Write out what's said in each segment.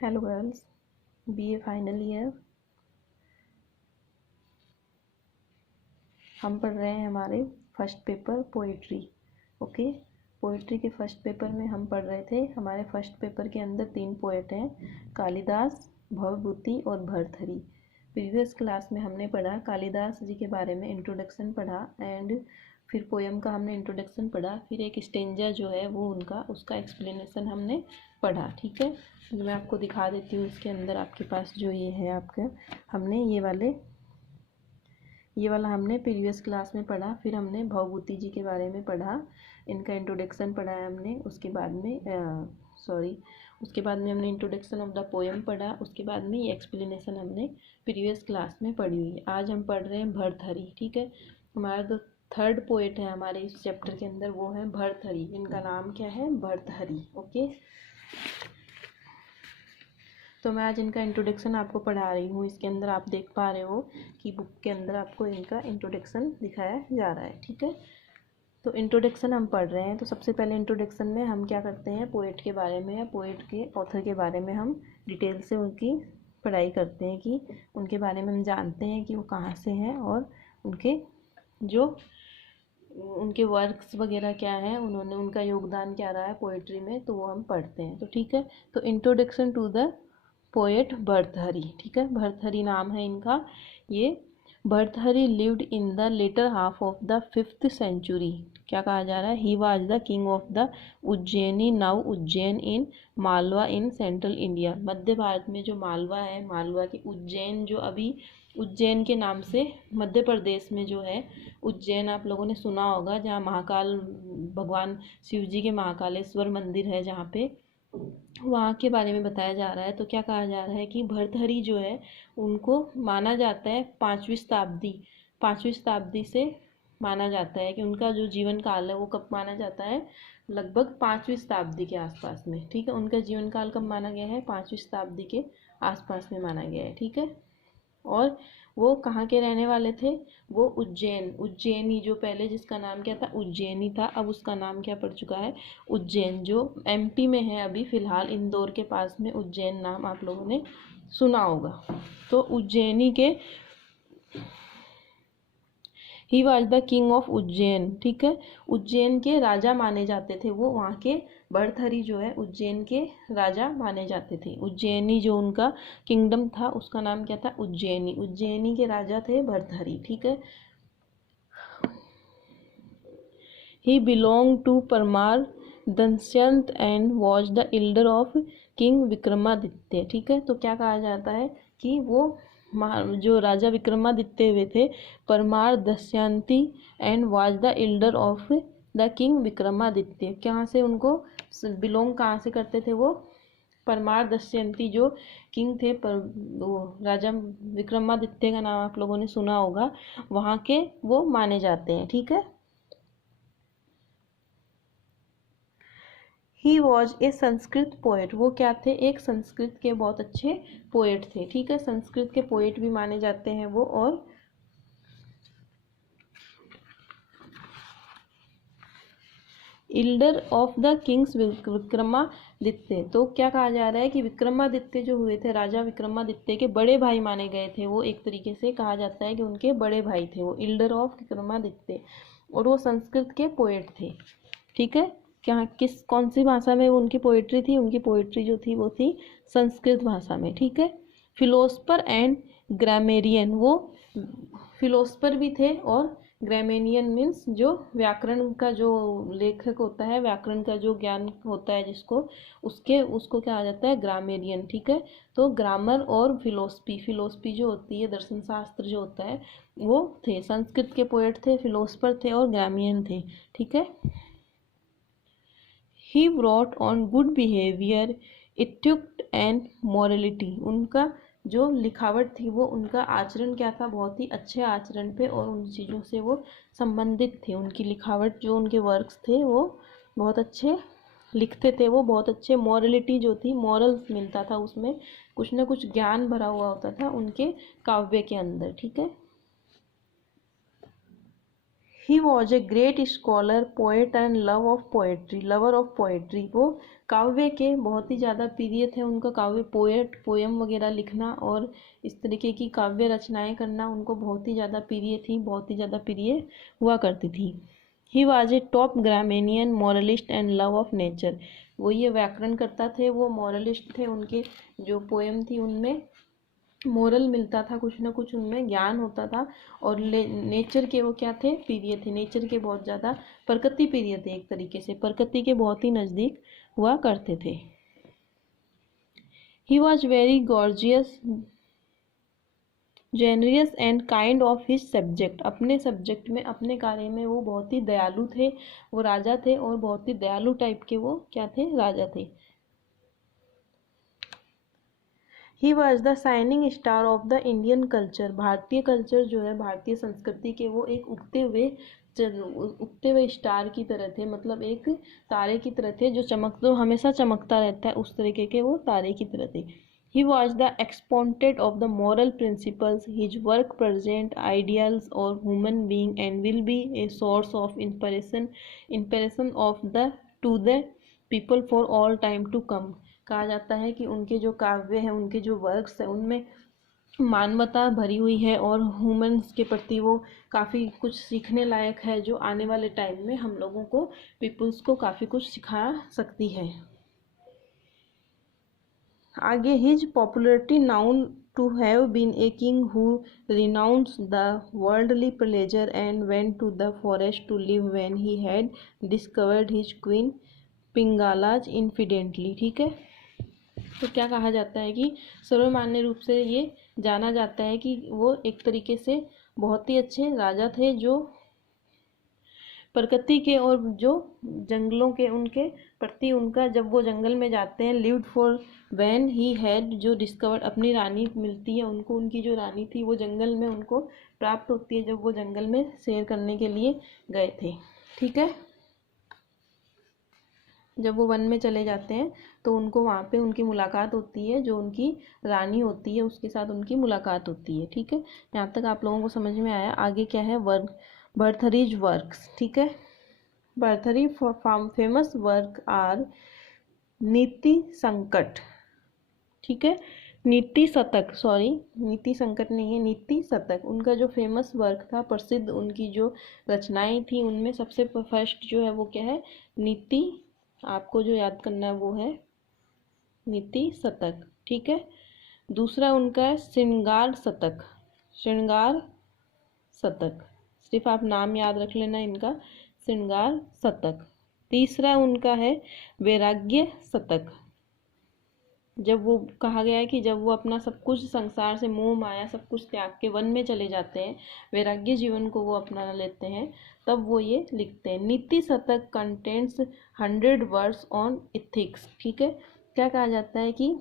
Hello girls, BA final year. हम पढ़ रहे हैं हमारे first paper poetry. Okay, poetry के फर्स्ट पेपर में हम पढ़ रहे थे। हमारे फर्स्ट पेपर के अंदर 3 पोएट हैं, कालिदास, भवभूति और भर्तृहरि। प्रीवियस क्लास में हमने पढ़ा कालिदास जी के बारे में, इंट्रोडक्शन पढ़ा एंड फिर पोयम का हमने इंट्रोडक्शन पढ़ा, फिर एक स्टेंजा जो है वो उनका उसका एक्सप्लेनेशन हमने पढ़ा। ठीक है, मैं आपको दिखा देती हूँ। इसके अंदर आपके पास जो ये है आपके, हमने ये वाला हमने प्रीवियस क्लास में पढ़ा। फिर हमने भवभूति जी के बारे में पढ़ा, इनका इंट्रोडक्शन पढ़ा है हमने। उसके बाद में हमने इंट्रोडक्शन ऑफ द पोएम पढ़ा। उसके बाद में ये एक्सप्लेनेशन हमने प्रीवियस क्लास में पढ़ी हुई है। आज हम पढ़ रहे हैं भर्तृहरि। ठीक है, हमारा जो थर्ड पोएट है हमारे इस चैप्टर के अंदर वो है भर्तृहरि। इनका नाम क्या है? भर्तृहरि। ओके, तो मैं आज इनका इंट्रोडक्शन आपको पढ़ा रही हूँ। इसके अंदर आप देख पा रहे हो कि बुक के अंदर आपको इनका इंट्रोडक्शन दिखाया जा रहा है। ठीक है, तो इंट्रोडक्शन हम पढ़ रहे हैं। तो सबसे पहले इंट्रोडक्शन में हम क्या करते हैं, पोएट के बारे में या पोएट के ऑथर के बारे में हम डिटेल से उनकी पढ़ाई करते हैं, कि उनके बारे में हम जानते हैं कि वो कहाँ से हैं और उनके वर्क्स वगैरह क्या हैं, उन्होंने उनका योगदान क्या रहा है पोएट्री में, तो वो हम पढ़ते हैं। तो ठीक है, तो introduction to the poet Bhartrihari. ठीक है, भर्तृहरि नाम है इनका। ये Bhartrihari lived in the latter half of the 5th century. क्या कहा जा रहा है? He was the king of the Ujjaini, now Ujjain in Malwa in central India. मध्य भारत में जो मालवा है, मालवा के उज्जैन, जो अभी उज्जैन के नाम से मध्य प्रदेश में जो है उज्जैन, आप लोगों ने सुना होगा, जहाँ महाकाल भगवान शिव जी के महाकालेश्वर मंदिर है जहाँ पे, वहाँ के बारे में बताया जा रहा है। तो क्या कहा जा रहा है कि भर्तृहरि जो है उनको माना जाता है 5वीं शताब्दी से माना जाता है कि उनका जो जीवन काल है वो कब माना जाता है, लगभग 5वीं शताब्दी के आसपास में। ठीक है, उनका जीवन काल कब माना गया है? 5वीं शताब्दी के आसपास में माना गया है। ठीक है, और वो कहाँ के रहने वाले थे? वो उज्जैनी, जो पहले जिसका नाम क्या था? उज्जैनी था, अब उसका नाम क्या पड़ चुका है? उज्जैन, जो एमपी में है अभी फिलहाल, इंदौर के पास में उज्जैन नाम आप लोगों ने सुना होगा। तो उज्जैनी के, he was the king of Ujjain. ठीक है, उज्जैन के राजा माने जाते थे वो, वहाँ के भर्तृहरि जो है उज्जैन के राजा माने जाते थे। उज्जैनी जो उनका किंगडम था उसका नाम क्या था? उज्जैनी के राजा थे भर्तृहरि। ठीक है, he belong to Parmar dynasty and was the elder of king Vikramaditya. ठीक है, तो क्या कहा जाता है कि वो जो राजा विक्रमादित्य हुए थे, Parmar dynasty and was the elder of the king Vikramaditya. कहाँ से उनको बिलोंग कहाँ से करते थे वो? परमार दस्यंती जो किंग थे, पर वो राजा विक्रमादित्य का नाम आप लोगों ने सुना होगा, वहाँ के वो माने जाते हैं। ठीक है, ही वॉज ए संस्कृत पोएट। वो क्या थे? एक संस्कृत के बहुत अच्छे पोएट थे। ठीक है, संस्कृत के पोएट भी माने जाते हैं वो। और elder of the Kings Vikramaditya. तो क्या कहा जा रहा है कि विक्रमादित्य जो हुए थे, राजा विक्रमादित्य के बड़े भाई माने गए थे वो। एक तरीके से कहा जाता है कि उनके बड़े भाई थे वो, इल्डर ऑफ विक्रमादित्य, और वो संस्कृत के पोएट थे। ठीक है, क्या कौन सी भाषा में उनकी पोइट्री थी? उनकी पोइट्री जो थी वो थी संस्कृत भाषा में। ठीक है, फिलोसफर एंड ग्रामेरियन, वो फिलोसफर भी थे, और ग्रामेरियन मीन्स जो व्याकरण का जो लेखक होता है, व्याकरण का जो ज्ञान होता है जिसको, उसको क्या आ जाता है? ग्रामेरियन। ठीक है, तो ग्रामर और फिलोसफी जो होती है, दर्शन शास्त्र जो होता है, वो थे। संस्कृत के पोएट थे, फिलोसफर थे और ग्रामीण थे। ठीक है, ही wrote on good behavior, ethics and morality। उनका जो लिखावट थी वो, उनका आचरण क्या था? बहुत ही अच्छे आचरण पे और उन चीज़ों से वो संबंधित थे। उनकी लिखावट जो उनके वर्क्स थे वो बहुत अच्छे लिखते थे, वो बहुत अच्छे। मॉरलिटी जो थी, मॉरल्स मिलता था उसमें, कुछ ना कुछ ज्ञान भरा हुआ होता था उनके काव्य के अंदर। ठीक है, ही was a great scholar, poet and lover of poetry. वो काव्य के बहुत ही ज़्यादा प्रिय थे उनका काव्य, पोयम वगैरह लिखना और इस तरीके की काव्य रचनाएं करना उनको बहुत ही ज़्यादा प्रिय थी, बहुत ही ज़्यादा प्रिय हुआ करती थी। He was a top grammarian, moralist and love of nature. वो ये व्याकरण करता थे, वो मॉरलिस्ट थे, उनके जो पोएम थी उनमें मोरल मिलता था, कुछ ना कुछ उनमें ज्ञान होता था। और नेचर के वो क्या थे, प्रिय थे, नेचर के बहुत ज़्यादा प्रकृति प्रिय थे, एक तरीके से प्रकृति के बहुत ही नज़दीक हुआ करते थे। He was very gorgeous, generous and kind of his subject. अपने सब्जेक्ट में, अपने कार्य में वो बहुत ही दयालु थे, वो राजा थे और बहुत ही दयालु टाइप के वो क्या थे, राजा थे। He was the shining star of the Indian culture. भारतीय कल्चर जो है, भारतीय संस्कृति के वो एक उगते हुए स्टार की तरह थे, मतलब एक तारे की तरह थे, जो हमेशा चमकता रहता है, उस तरीके के वो तारे की तरह थे। He was the exponent of the moral principles. His work present ideals of human being and will be a source of inspiration of the to the people for all time to come. कहा जाता है कि उनके जो काव्य हैं, उनके जो वर्क्स हैं, उनमें मानवता भरी हुई है और ह्यूमंस के प्रति वो काफ़ी कुछ सीखने लायक है, जो आने वाले टाइम में हम लोगों को, पीपल्स को काफ़ी कुछ सिखा सकती है। आगे, his popularity known to have been a king who renounce the worldly pleasure and went to the forest to live when he had discovered his queen Pingala's infidelity. ठीक है, तो क्या कहा जाता है कि सर्वमान्य रूप से ये जाना जाता है कि वो एक तरीके से बहुत ही अच्छे राजा थे, जो प्रकृति के और जो जंगलों के उनके प्रति उनका, जब वो जंगल में जाते हैं, lived for when he had, जो डिस्कवर्ड, अपनी रानी मिलती है उनको, उनकी जो रानी थी वो जंगल में उनको प्राप्त होती है, जब वो जंगल में सैर करने के लिए गए थे। ठीक है, जब वो वन में चले जाते हैं तो उनको वहाँ पे उनकी मुलाकात होती है, जो उनकी रानी होती है उसके साथ उनकी मुलाकात होती है। ठीक है, यहाँ तक आप लोगों को समझ में आया। आगे क्या है, भर्तृहरि's वर्क्स। ठीक है, भर्तृहरि फेमस वर्क आर नीति संकट। ठीक है, नीति शतक, सॉरी नीति संकट नहीं है, नीति शतक उनका जो फेमस वर्क था, प्रसिद्ध उनकी जो रचनाएं थी, उनमें सबसे फर्स्ट जो है वो क्या है, नीति, आपको जो याद करना है वो है नीति शतक। ठीक है, दूसरा उनका है श्रृंगार शतक, श्रृंगार शतक, सिर्फ आप नाम याद रख लेना इनका, श्रृंगार शतक। तीसरा उनका है वैराग्य शतक। जब वो कहा गया है कि जब वो अपना सब कुछ संसार से मोह माया सब कुछ त्याग के वन में चले जाते हैं, वैराग्य जीवन को वो अपना लेते हैं, तब वो ये लिखते हैं। नीति शतक कंटेंट्स 100 वर्ड्स ऑन इथिक्स। ठीक है, क्या कहा जाता है कि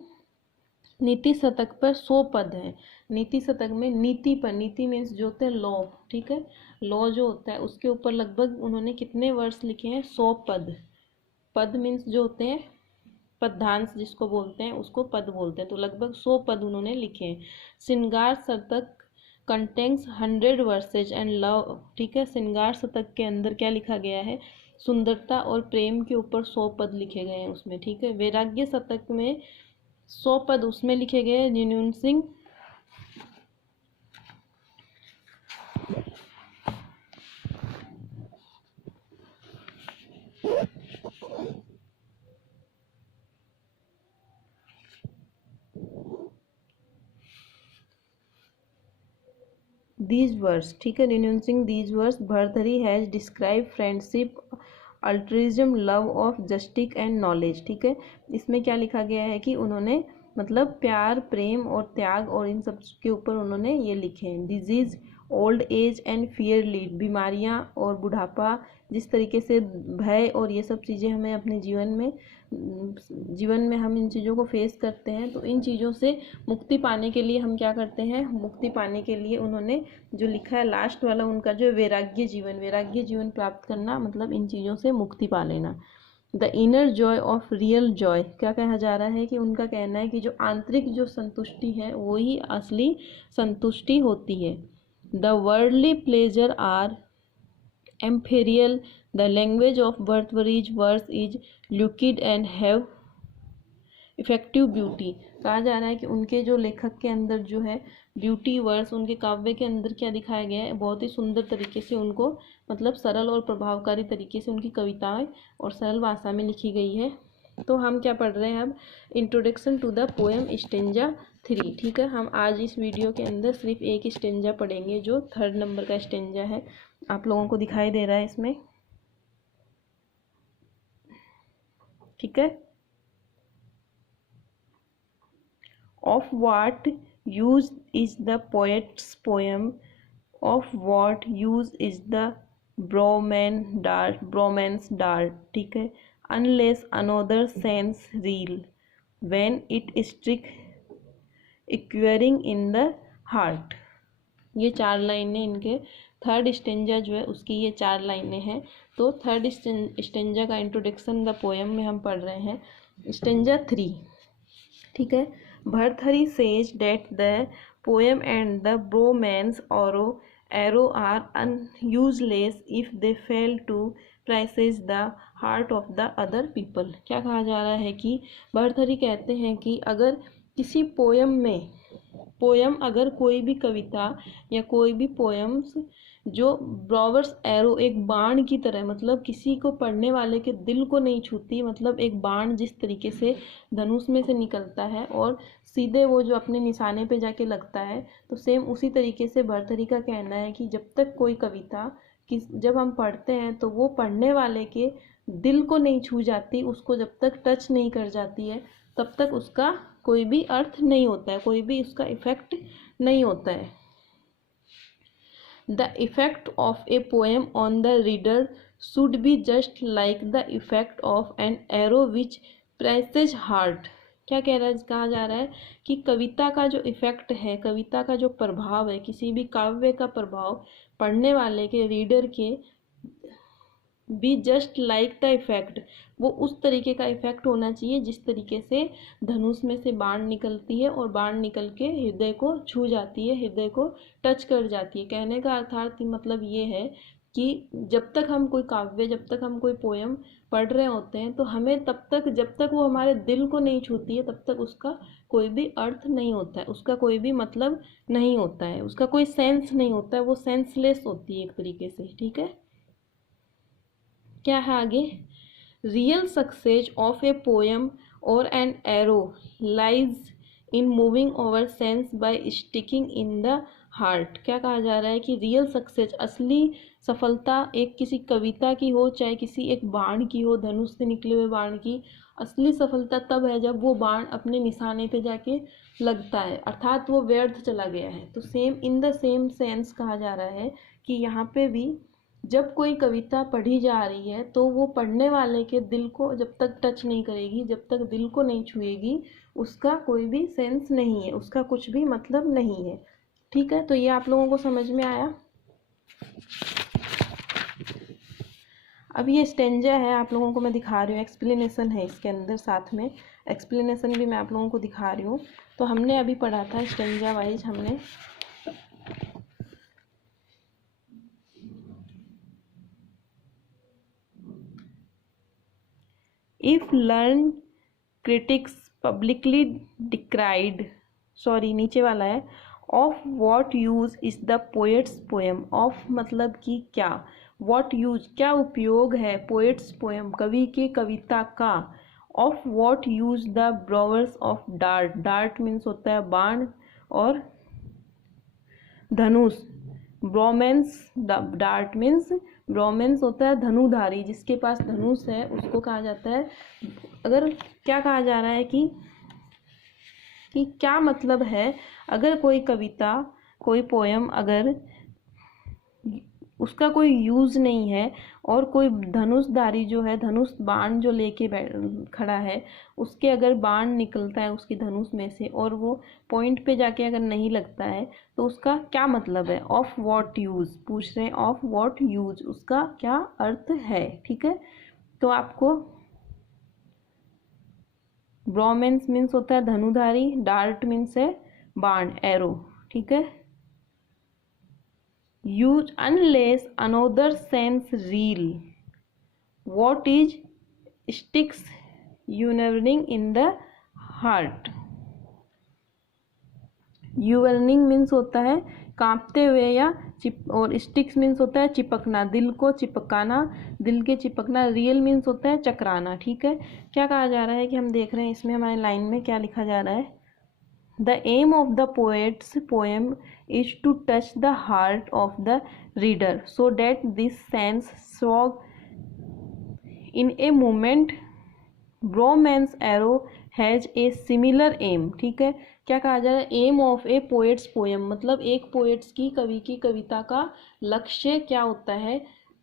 नीति शतक पर 100 पद है। नीति शतक में नीति पर, नीति मीन्स जो होते हैं लॉ, ठीक है, लॉ जो होता है उसके ऊपर लगभग उन्होंने कितने वर्ड्स लिखे हैं, 100 पद। पद मीन्स जो होते हैं पद्यांश जिसको बोलते हैं, उसको पद बोलते हैं, तो लगभग 100 पद उन्होंने लिखे हैं। श्रृंगार शतक कंटेन्स 100 वर्सेज एंड लव। ठीक है, श्रृंगार शतक के अंदर क्या लिखा गया है, सुंदरता और प्रेम के ऊपर 100 पद लिखे गए हैं उसमें। ठीक है, वैराग्य शतक में 100 पद उसमें लिखे गए हैं, रिन्यूंसिंग these words। ठीक है, renouncing these words, Bhartrihari has describe friendship, altruism, love of justice and knowledge. ठीक है, इसमें क्या लिखा गया है कि उन्होंने मतलब प्यार, प्रेम और त्याग और इन सब के ऊपर उन्होंने ये लिखे हैं। Disease, old age and fear lead, बीमारियां और बुढ़ापा, जिस तरीके से भय और ये सब चीज़ें हमें अपने जीवन में हम इन चीज़ों को फेस करते हैं, तो इन चीज़ों से मुक्ति पाने के लिए हम क्या करते हैं, मुक्ति पाने के लिए उन्होंने जो लिखा है लास्ट वाला उनका जो वैराग्य जीवन प्राप्त करना, मतलब इन चीज़ों से मुक्ति पा लेना। The inner Joy of real Joy, क्या कहा जा रहा है कि उनका कहना है कि जो आंतरिक जो संतुष्टि है वो ही असली संतुष्टि होती है। द वर्ल्डली प्लेजर आर एम्फेरियल, the language of Bhartrihari's verse is liquid and have effective beauty, कहा जा रहा है कि उनके जो लेखक के अंदर जो है ब्यूटी वर्ड्स, उनके काव्य के अंदर क्या दिखाया गया है, बहुत ही सुंदर तरीके से उनको, मतलब सरल और प्रभावकारी तरीके से उनकी कविताएं और सरल भाषा में लिखी गई है। तो हम क्या पढ़ रहे हैं अब, introduction to the poem stanza 3। ठीक है, हम आज इस वीडियो के अंदर सिर्फ एक स्टेंजा पढ़ेंगे जो 3rd नंबर का स्टेंजा है, आप लोगों को दिखाई दे रहा है इसमें। ठीक है, of what use is the poet's poem, of what use is the bromance dart, ठीक है, unless another sense real when it strict acquiring in the heart। ये 4 लाइनें इनके 3rd स्टेंजा जो है उसकी ये 4 लाइनें हैं। तो 3rd स्टेंजा का इंट्रोडक्शन द पोएम में हम पढ़ रहे हैं, स्टेंजा 3। ठीक है, Bhartrihari says that the poem and the bromance arrow are useless if they fail to prices the heart of the other people। क्या कहा जा रहा है कि भर्तृहरि कहते हैं कि अगर किसी पोयम अगर कोई भी कविता या कोई भी पोयम्स जो ब्रॉवर्स एरो, एक बाण की तरह, मतलब किसी को पढ़ने वाले के दिल को नहीं छूती, मतलब एक बाण जिस तरीके से धनुष में से निकलता है और सीधे वो जो अपने निशाने पे जाके लगता है, तो सेम उसी तरीके से भर्तृहरि का कहना है कि जब तक कोई कविता जब हम पढ़ते हैं तो वो पढ़ने वाले के दिल को नहीं छू जाती, उसको जब तक टच नहीं कर जाती है, तब तक उसका कोई भी अर्थ नहीं होता है, कोई भी उसका इफेक्ट नहीं होता है। The effect of a poem on the reader should be just like the effect of an arrow which pierces heart। क्या कहा जा रहा है कि कविता का जो इफेक्ट है, कविता का जो प्रभाव है, किसी भी काव्य का प्रभाव पढ़ने वाले के, रीडर के, be just like the effect, वो उस तरीके का इफेक्ट होना चाहिए जिस तरीके से धनुष में से बाण निकलती है और बाण निकल के हृदय को छू जाती है, हृदय को टच कर जाती है। कहने का अर्थात मतलब ये है कि जब तक हम कोई काव्य, जब तक हम कोई पोयम पढ़ रहे होते हैं तो हमें तब तक, जब तक वो हमारे दिल को नहीं छूती है तब तक उसका कोई भी अर्थ नहीं होता है, उसका कोई भी मतलब नहीं होता है, उसका कोई सेंस नहीं होता है, वो सेंसलेस होती है एक तरीके से। ठीक है, क्या है आगे, real success of a poem और an arrow lies in moving over sense by sticking in the heart. क्या कहा जा रहा है कि रियल सक्सेस, असली सफलता एक किसी कविता की हो, चाहे किसी एक बाण की हो, धनुष से निकले हुए बाण की, असली सफलता तब है जब वो बाण अपने निशाने पे जाके लगता है, अर्थात वो व्यर्थ चला गया है। तो same in the same sense कहा जा रहा है कि यहाँ पे भी जब कोई कविता पढ़ी जा रही है तो वो पढ़ने वाले के दिल को जब तक टच नहीं करेगी, जब तक दिल को नहीं छुएगी, उसका कोई भी सेंस नहीं है, उसका कुछ भी मतलब नहीं है। ठीक है, तो ये आप लोगों को समझ में आया। अब ये स्टेंजा है, आप लोगों को मैं दिखा रही हूँ, एक्सप्लेनेशन है इसके अंदर, साथ में एक्सप्लेनेशन भी मैं आप लोगों को दिखा रही हूँ। तो हमने अभी पढ़ा था स्टेंजा वाइज, हमने If learned critics publicly decried, sorry नीचे वाला है, of what use is the poet's poem, of मतलब कि क्या, what use क्या उपयोग है, poet's poem कवि के कविता का, of what use the browers of dart, dart means होता है बाण और धनुष, ब्रोमेंस, डार्ट मीन्स, ब्रोमेंस होता है धनुधारी, जिसके पास धनुष है उसको कहा जाता है। अगर क्या कहा जा रहा है कि क्या मतलब है, अगर कोई कविता, कोई पोयम, अगर उसका कोई यूज़ नहीं है और कोई धनुषधारी जो है, धनुष बाण जो लेके खड़ा है, उसके अगर बाण निकलता है उसकी धनुष में से और वो पॉइंट पे जाके अगर नहीं लगता है तो उसका क्या मतलब है, ऑफ व्हाट यूज़ पूछ रहे हैं, ऑफ व्हाट यूज़ उसका क्या अर्थ है। ठीक है, तो आपको ब्रोमेंस मीन्स होता है धनुधारी, डार्ट मीन्स है बाण, एरो। ठीक है, use unless another sense real what is sticks yearning in the heart. Yearning means होता है कांपते हुए या और स्टिक्स मीन्स होता है चिपकना, दिल को चिपकाना, दिल के चिपकना। रियल मीन्स होता है चकराना। ठीक है, क्या कहा जा रहा है कि हम देख रहे हैं इसमें हमारे लाइन में क्या लिखा जा रहा है। The aim of the poet's poem is to touch the heart of the reader so that this sense song in a moment. Bowman's arrow has a similar aim. ठीक है, क्या कहा जा रहा है, aim of a poet's poem, मतलब एक poets की कवि की कविता का लक्ष्य क्या होता है,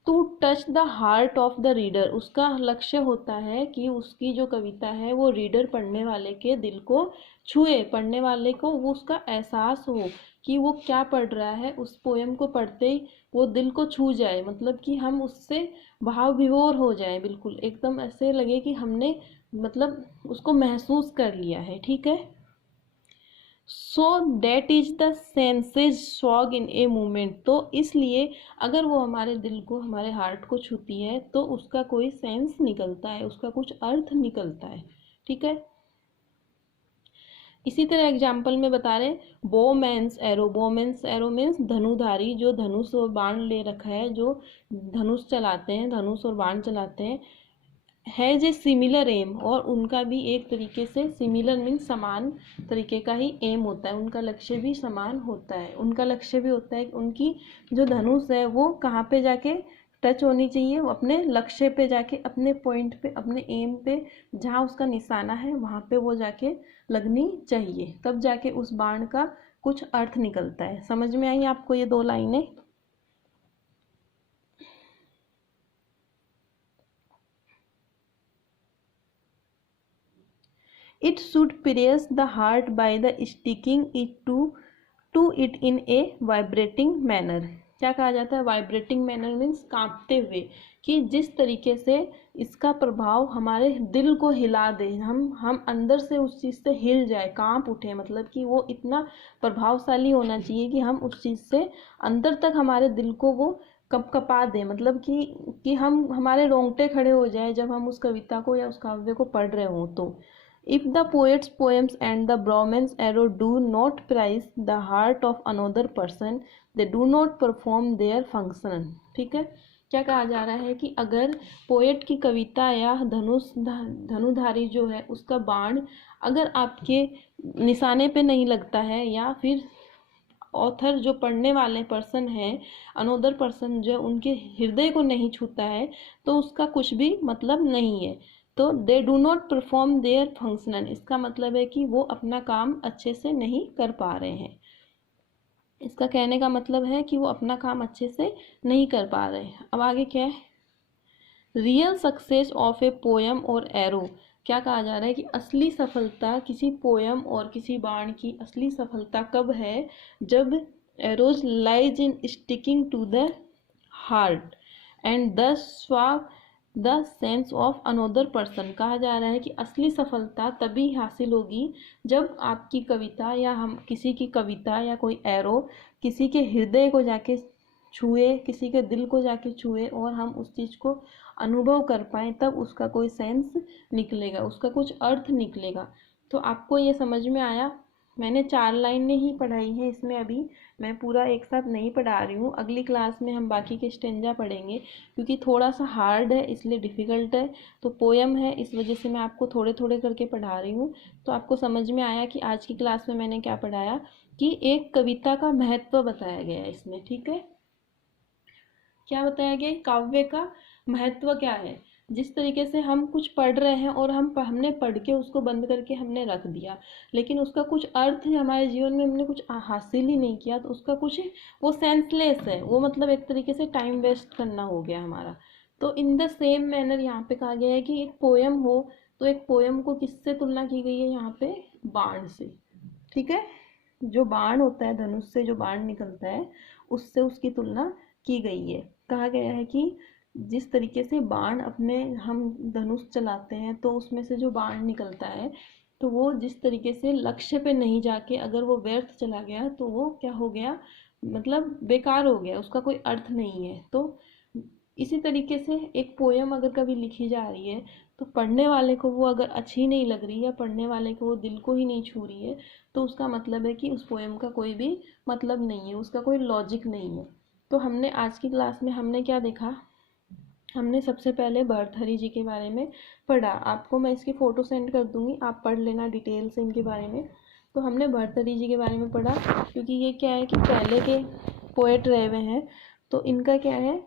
to touch the heart of the reader. उसका लक्ष्य होता है कि उसकी जो कविता है वो रीडर पढ़ने वाले के दिल को छुए, पढ़ने वाले को वो उसका एहसास हो कि वो क्या पढ़ रहा है, उस पोएम को पढ़ते ही वो दिल को छू जाए, मतलब कि हम उससे भाव विभोर हो जाए, बिल्कुल एकदम ऐसे लगे कि हमने मतलब उसको महसूस कर लिया है। ठीक है, so that is the senses song in a moment. तो इसलिए अगर वो हमारे दिल को, हमारे हार्ट को छूती है तो उसका कोई सेंस निकलता है, उसका कुछ अर्थ निकलता है। ठीक है, इसी तरह एग्जाम्पल में बता रहे bowman's arrow. Bowman's arrow means धनुधारी, जो धनुष और बाण ले रखा है, जो धनुष चलाते हैं, धनुष और बाण चलाते हैं। हैज ए सिमिलर एम, और उनका भी एक तरीके से सिमिलर मीन्स समान तरीके का ही एम होता है, उनका लक्ष्य भी समान होता है। उनका लक्ष्य भी होता है कि उनकी जो धनुष है वो कहाँ पे जाके टच होनी चाहिए, वो अपने लक्ष्य पे जाके, अपने पॉइंट पे, अपने एम पे, जहाँ उसका निशाना है वहाँ पे वो जाके लगनी चाहिए, तब जाके उस बाण का कुछ अर्थ निकलता है। समझ में आई आपको ये दो लाइनें? It should pierce the heart by the sticking it to it in a vibrating manner। क्या कहा जाता है, वाइब्रेटिंग मैनर मीन्स कांपते हुए, कि जिस तरीके से इसका प्रभाव हमारे दिल को हिला दे, हम अंदर से उस चीज़ से हिल जाए, कांप उठे, मतलब कि वो इतना प्रभावशाली होना चाहिए कि हम उस चीज़ से अंदर तक हमारे दिल को वो कपा दे, मतलब कि हम, हमारे रोंगटे खड़े हो जाए जब हम उस कविता को या उस काव्य को पढ़ रहे हों। तो if the poet's poems and the Brahman's arrow do not pierce the heart of another person, they do not perform their function। ठीक है, क्या कहा जा रहा है कि अगर पोएट की कविता या धनुधारी जो है उसका बाण अगर आपके निशाने पे नहीं लगता है, या फिर ऑथर जो पढ़ने वाले पर्सन है, अनोदर पर्सन जो उनके हृदय को नहीं छूता है, तो उसका कुछ भी मतलब नहीं है। तो they do not perform their functional, इसका मतलब है कि वो अपना काम अच्छे से नहीं कर पा रहे हैं। इसका कहने का मतलब है कि वो अपना काम अच्छे से नहीं कर पा रहे हैं। अब आगे क्या है, real success of A poem और एरो। क्या कहा जा रहा है कि असली सफलता किसी पोयम और किसी बाण की असली सफलता कब है, जब arrows lies in sticking to the heart and the sway the sense of another person. कहा जा रहा है कि असली सफलता तभी हासिल होगी जब आपकी कविता या हम किसी की कविता या कोई एरो किसी के हृदय को जाके छुए, किसी के दिल को जाके छुए और हम उस चीज़ को अनुभव कर पाएँ, तब उसका कोई सेंस निकलेगा, उसका कुछ अर्थ निकलेगा। तो आपको ये समझ में आया? मैंने 4 लाइनें ही पढ़ाई हैं इसमें, अभी मैं पूरा एक साथ नहीं पढ़ा रही हूँ। अगली क्लास में हम बाकी के स्टेंजा पढ़ेंगे, क्योंकि थोड़ा सा हार्ड है इसलिए डिफ़िकल्ट है। तो पोयम है इस वजह से मैं आपको थोड़े थोड़े करके पढ़ा रही हूँ। तो आपको समझ में आया कि आज की क्लास में मैंने क्या पढ़ाया, कि एक कविता का महत्व बताया गया है इसमें। ठीक है, क्या बताया गया, काव्य का महत्व क्या है। जिस तरीके से हम कुछ पढ़ रहे हैं और हमने पढ़ के उसको बंद करके हमने रख दिया, लेकिन उसका कुछ अर्थ है हमारे जीवन में हमने कुछ हासिल ही नहीं किया, तो उसका कुछ वो सेंसलेस है, वो मतलब एक तरीके से टाइम वेस्ट करना हो गया हमारा। तो इन द सेम मैनर यहाँ पे कहा गया है कि एक पोयम हो, तो एक पोयम को किससे तुलना की गई है यहाँ पे, बाण से। ठीक है, जो बाण होता है, धनुष से जो बाण निकलता है उससे उसकी तुलना की गई है। कहा गया है कि जिस तरीके से बाण अपने, हम धनुष चलाते हैं तो उसमें से जो बाण निकलता है, तो वो जिस तरीके से लक्ष्य पे नहीं जाके अगर वो व्यर्थ चला गया तो वो क्या हो गया, मतलब बेकार हो गया, उसका कोई अर्थ नहीं है। तो इसी तरीके से एक पोयम अगर कभी लिखी जा रही है तो पढ़ने वाले को वो अगर अच्छी नहीं लग रही है, पढ़ने वाले को वो दिल को ही नहीं छू रही है, तो उसका मतलब है कि उस पोयम का कोई भी मतलब नहीं है, उसका कोई लॉजिक नहीं है। तो हमने आज की क्लास में हमने क्या देखा, हमने सबसे पहले भर्तहरि जी के बारे में पढ़ा। आपको मैं इसकी फ़ोटो सेंड कर दूंगी, आप पढ़ लेना डिटेल से इनके बारे में। तो हमने भर्तहरि जी के बारे में पढ़ा, क्योंकि ये क्या है कि पहले के पोएट रहे हुए हैं, तो इनका क्या है,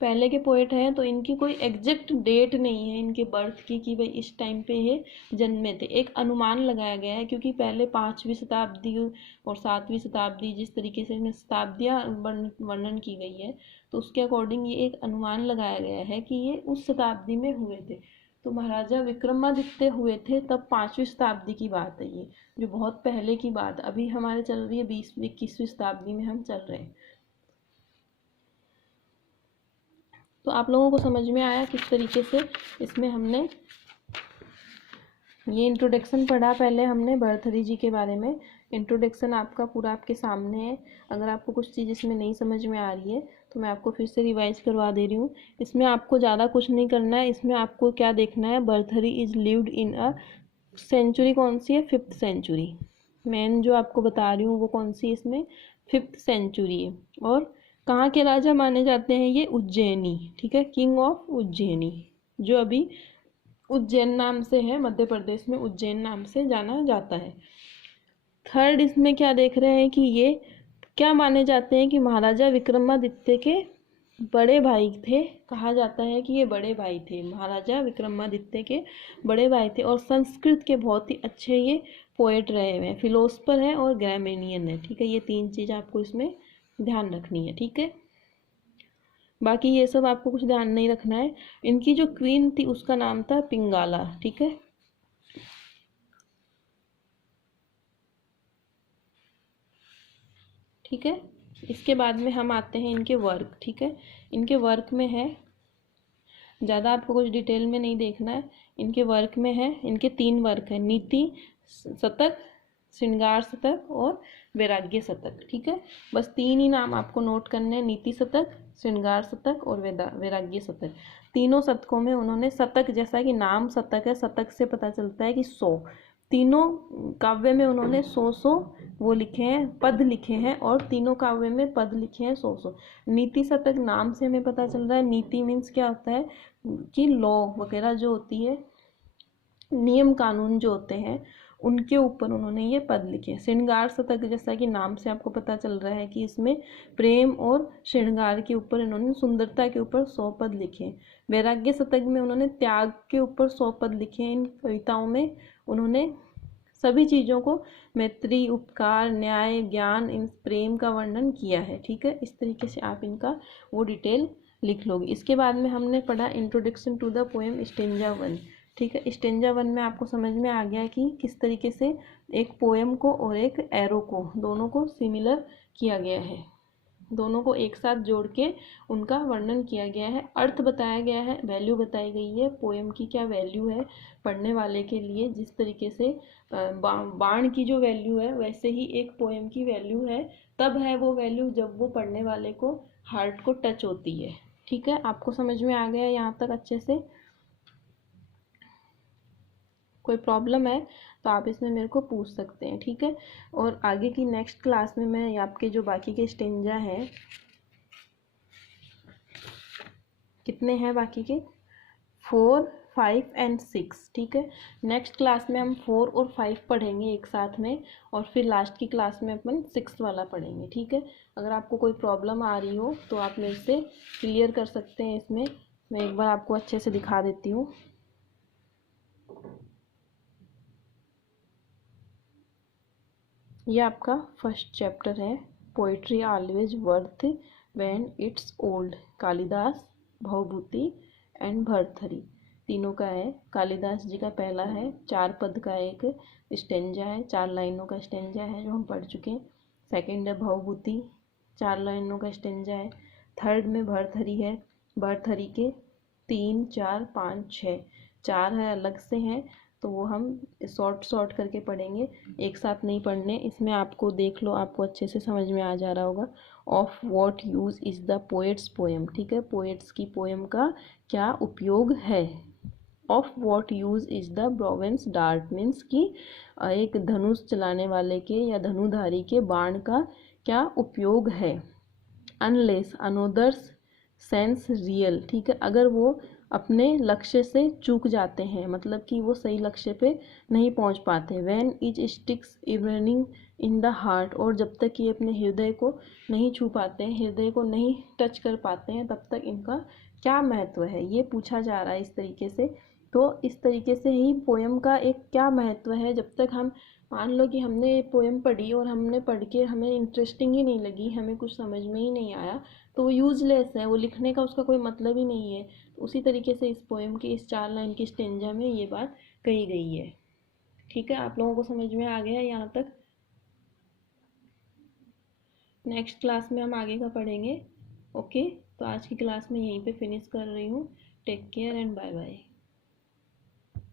पहले के पोएट हैं तो इनकी कोई एग्जैक्ट डेट नहीं है इनके बर्थ की कि भाई इस टाइम पे ये जन्मे थे। एक अनुमान लगाया गया है, क्योंकि पहले 5वीं शताब्दी और 7वीं शताब्दी, जिस तरीके से इनमें शताब्दियाँ वर्णन की गई है, तो उसके अकॉर्डिंग ये एक अनुमान लगाया गया है कि ये उस शताब्दी में हुए थे। तो महाराजा विक्रमादित्य हुए थे तब 5वीं शताब्दी की बात है ये, जो बहुत पहले की बात। अभी हमारे चल रही है 20वीं-21वीं शताब्दी में हम चल रहे हैं। तो आप लोगों को समझ में आया किस तरीके से इसमें हमने ये इंट्रोडक्शन पढ़ा। पहले हमने भर्तहरि जी के बारे में, इंट्रोडक्शन आपका पूरा आपके सामने है। अगर आपको कुछ चीज़ इसमें नहीं समझ में आ रही है तो मैं आपको फिर से रिवाइज करवा दे रही हूँ। इसमें आपको ज़्यादा कुछ नहीं करना है, इसमें आपको क्या देखना है, Bhartrihari is lived in a century, कौन सी है, 5th सेंचुरी। मेन जो आपको बता रही हूँ वो कौन सी, इसमें 5th सेंचुरी है। और कहाँ के राजा माने जाते हैं ये, उज्जैनी, ठीक है, किंग ऑफ उज्जैनी, जो अभी उज्जैन नाम से है, मध्य प्रदेश में उज्जैन नाम से जाना जाता है। थर्ड इसमें क्या देख रहे हैं कि ये क्या माने जाते हैं कि महाराजा विक्रमादित्य के बड़े भाई थे, कहा जाता है कि ये बड़े भाई थे, महाराजा विक्रमादित्य के बड़े भाई थे। और संस्कृत के बहुत ही अच्छे ये पोएट रहे हुए हैं, फिलोसफर हैं और ग्रामेनियन है, ठीक है। ये 3 चीज़ आपको इसमें ध्यान रखनी है, ठीक है। बाकी ये सब आपको कुछ ध्यान नहीं रखना है। इनकी जो क्वीन थी उसका नाम था पिंगाला, ठीक है। ठीक है, इसके बाद में हम आते हैं इनके वर्क, ठीक है। इनके वर्क में है, ज़्यादा आपको कुछ डिटेल में नहीं देखना है। इनके वर्क में है, इनके 3 वर्क है, नीति शतक, श्रृंगार शतक और वैराग्य शतक, ठीक है। बस 3 ही नाम आपको नोट करने हैं, नीति शतक, श्रृंगार शतक और वैराग्य शतक। तीनों शतकों में उन्होंने शतक, जैसा कि नाम शतक है, शतक से पता चलता है कि 100, तीनों काव्य में उन्होंने 100 वो लिखे हैं, पद लिखे हैं, और तीनों काव्य में पद लिखे हैं 100। नीति शतक नाम से हमें पता चल रहा है, नीति मीन्स क्या होता है कि लॉ वगैरह जो होती है, नियम कानून जो होते हैं, उनके ऊपर उन्होंने ये पद लिखे। श्रृंगार शतक, जैसा कि नाम से आपको पता चल रहा है कि इसमें प्रेम और श्रृंगार के ऊपर इन्होंने, सुंदरता के ऊपर 100 पद लिखे। वैराग्य शतक में उन्होंने त्याग के ऊपर 100 पद लिखे हैं। इन कविताओं में उन्होंने सभी चीज़ों को, मैत्री, उपकार, न्याय, ज्ञान, इन प्रेम का वर्णन किया है, ठीक है। इस तरीके से आप इनका वो डिटेल लिख लोगे। इसके बाद में हमने पढ़ा introduction to the poem stanza 1, ठीक है। स्टेंजा 1 में आपको समझ में आ गया कि किस तरीके से एक पोएम को और एक एरो को, दोनों को सिमिलर किया गया है, दोनों को एक साथ जोड़ के उनका वर्णन किया गया है, अर्थ बताया गया है, वैल्यू बताई गई है, पोएम की क्या वैल्यू है पढ़ने वाले के लिए। जिस तरीके से बाण की जो वैल्यू है, वैसे ही एक पोएम की वैल्यू है, तब है वो वैल्यू जब वो पढ़ने वाले को हार्ट को टच होती है, ठीक है। आपको समझ में आ गया यहाँ तक अच्छे से? कोई प्रॉब्लम है तो आप इसमें मेरे को पूछ सकते हैं, ठीक है। और आगे की नेक्स्ट क्लास में मैं आपके जो बाकी के स्टेंजा हैं, कितने हैं बाकी के, 4, 5 एंड 6, ठीक है। नेक्स्ट क्लास में हम 4 और 5 पढ़ेंगे एक साथ में, और फिर लास्ट की क्लास में अपन 6 वाला पढ़ेंगे, ठीक है। अगर आपको कोई प्रॉब्लम आ रही हो तो आप मेरे से क्लियर कर सकते हैं इसमें। मैं एक बार आपको अच्छे से दिखा देती हूँ। ये आपका फर्स्ट चैप्टर है, poetry always worth when it's old, Kalidas, Bhavabhuti and Bhartruhari, तीनों का है। कालिदास जी का पहला है, 4 पद का एक स्टेंजा है, 4 लाइनों का स्टेंजा है जो हम पढ़ चुके हैं। सेकंड है भवभूति, 4 लाइनों का स्टेंजा है। थर्ड में भर्तहरि है, भर्तहरि के 3, 4, 5, 6, 4 है अलग से हैं, तो वो हम शॉर्ट करके पढ़ेंगे, एक साथ नहीं पढ़ने। इसमें आपको देख लो, आपको अच्छे से समझ में आ जा रहा होगा। Of what use is the poet's poem, ठीक है, पोएट्स की पोएम का क्या उपयोग है। Of what use is the bowman's dart, means कि एक धनुष चलाने वाले के या धनुधारी के बाण का क्या उपयोग है। अनलेस अनोदर्स सेंस रियल, ठीक है, अगर वो अपने लक्ष्य से चूक जाते हैं, मतलब कि वो सही लक्ष्य पे नहीं पहुंच पाते। When is sticks evening in the heart, और जब तक ये अपने हृदय को नहीं छू पाते हैं, हृदय को नहीं टच कर पाते हैं, तब तक इनका क्या महत्व है, ये पूछा जा रहा है इस तरीके से। तो इस तरीके से ही पोएम का एक क्या महत्व है। जब तक हम, मान लो कि हमने पोएम पढ़ी और हमने पढ़ के हमें इंटरेस्टिंग ही नहीं लगी, हमें कुछ समझ में ही नहीं आया, तो वो यूजलेस है, वो लिखने का उसका कोई मतलब ही नहीं है। तो उसी तरीके से इस पोएम की इस 4 लाइन की स्टेंजा में ये बात कही गई है। ठीक है, आप लोगों को समझ में आ गया यहाँ तक। नेक्स्ट क्लास में हम आगे का पढ़ेंगे। ओके, तो आज की क्लास में यहीं पे फिनिश कर रही हूँ। Take care and bye bye.